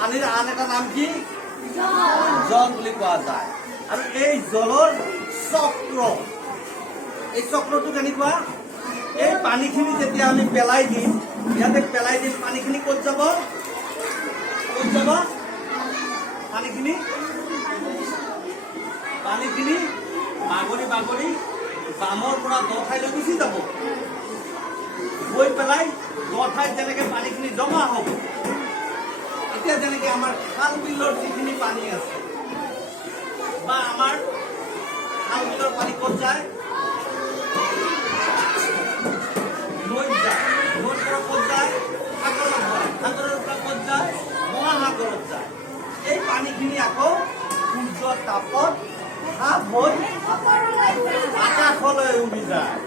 পানীৰ আন এটা নাম কি জল বুলি কোৱা যায় আৰু এই জলৰ চক্ৰ এই চক্ৰটো কেনেকুৱা এই পানীখিনি যেতিয়া আমি পেলাই দিম ইয়াতে পেলাই দিম পানীখিনি ক'ত যাব পানীখিনি বাগৰি বাগৰি বামৰ পৰা দ ঠাইলৈ গুচি যাব গৈ পেলাই দ ঠাইত যেনেকে পানীখিনি জমা হ'ব এতিয়া যেনেকে আমাৰ খাল বিলৰ যিখিনি পানী আছে বা আমাৰ খাল বিলৰ পানী ক'ত যায় নৈত যায় নৈৰ পৰা ক'ত যায় সাগৰত যায় সাগৰৰ পৰা ক'ত যায় মহাসাগৰত যায় এই পানীখিনি আকৌ সূৰ্যৰ তাপত ভাপ হৈ আকাশলৈ উৰি যায়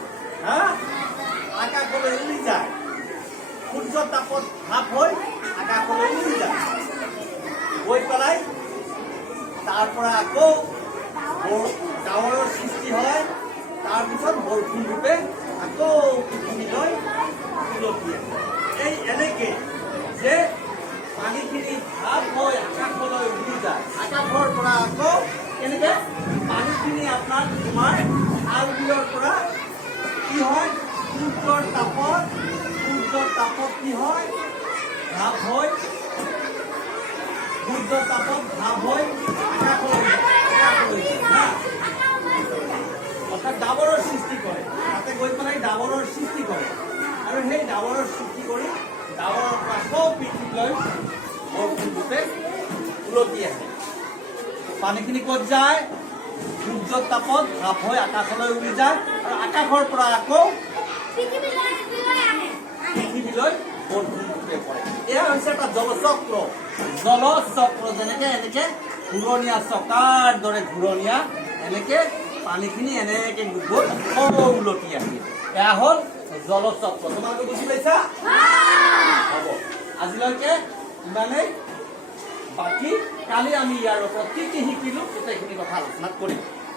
আকাশলৈ উৰি যায় সূৰ্যৰ তাপত ভাপ হৈ আকাশলৈ উৰি যায় গৈ পেলাই তাৰ পৰা আকৌ ডাৱৰৰ সৃষ্টি হয় তাৰপিছত বৰষুণ ৰূপে আকৌ পৃথিৱীলৈ উলটি আহে এই এনেকে যে পানীখিনি ভাপ হৈ আকাশলৈ উৰি যায় আকাশৰ পৰা আকৌ কেনেকে পানীখিনি আপোনাৰ তোমাৰ খাল বিলৰ পৰা কি হয় সূৰ্যৰ তাপত কি হয় ভাপ হৈ সূৰ্যৰ তাপত ভাপ হৈ আকাশলৈ যায় অৰ্থাৎ ডাৱৰৰ সৃষ্টি কৰে তাতে গৈ পেলাই ডাৱৰৰ সৃষ্টি কৰে আৰু সেই ডাৱৰৰ সৃষ্টি কৰি ডাৱৰৰ পৰা আকৌ পৃথিৱীলৈ বৰষুণ ৰূপে উলটি আহে পানীখিনি ক'ত যায় সূৰ্যৰ তাপত ভাপ হৈ আকাশলৈ উৰি যায় আৰু আকাশৰ পৰা আকৌ পৃথিৱীলৈ বৰষুণ ৰূপে পৰে এয়া হৈছে এটা জলচক্ৰ যেনেকে এনেকে ঘূৰণীয়া চকাৰ দৰে ঘূৰণীয়া এনেকে পানীখিনি এনেকে গৈ আকৌ উলটি আহে এয়া হ'ল জলচক্ৰ তোমালোকে বুজি পাইছা হ'ব আজিলৈকে ইমানেই বাকী কালি আমি ইয়াৰ ওপৰত কি শিকিলো গোটেইখিনি কথা আলোচনা কৰিম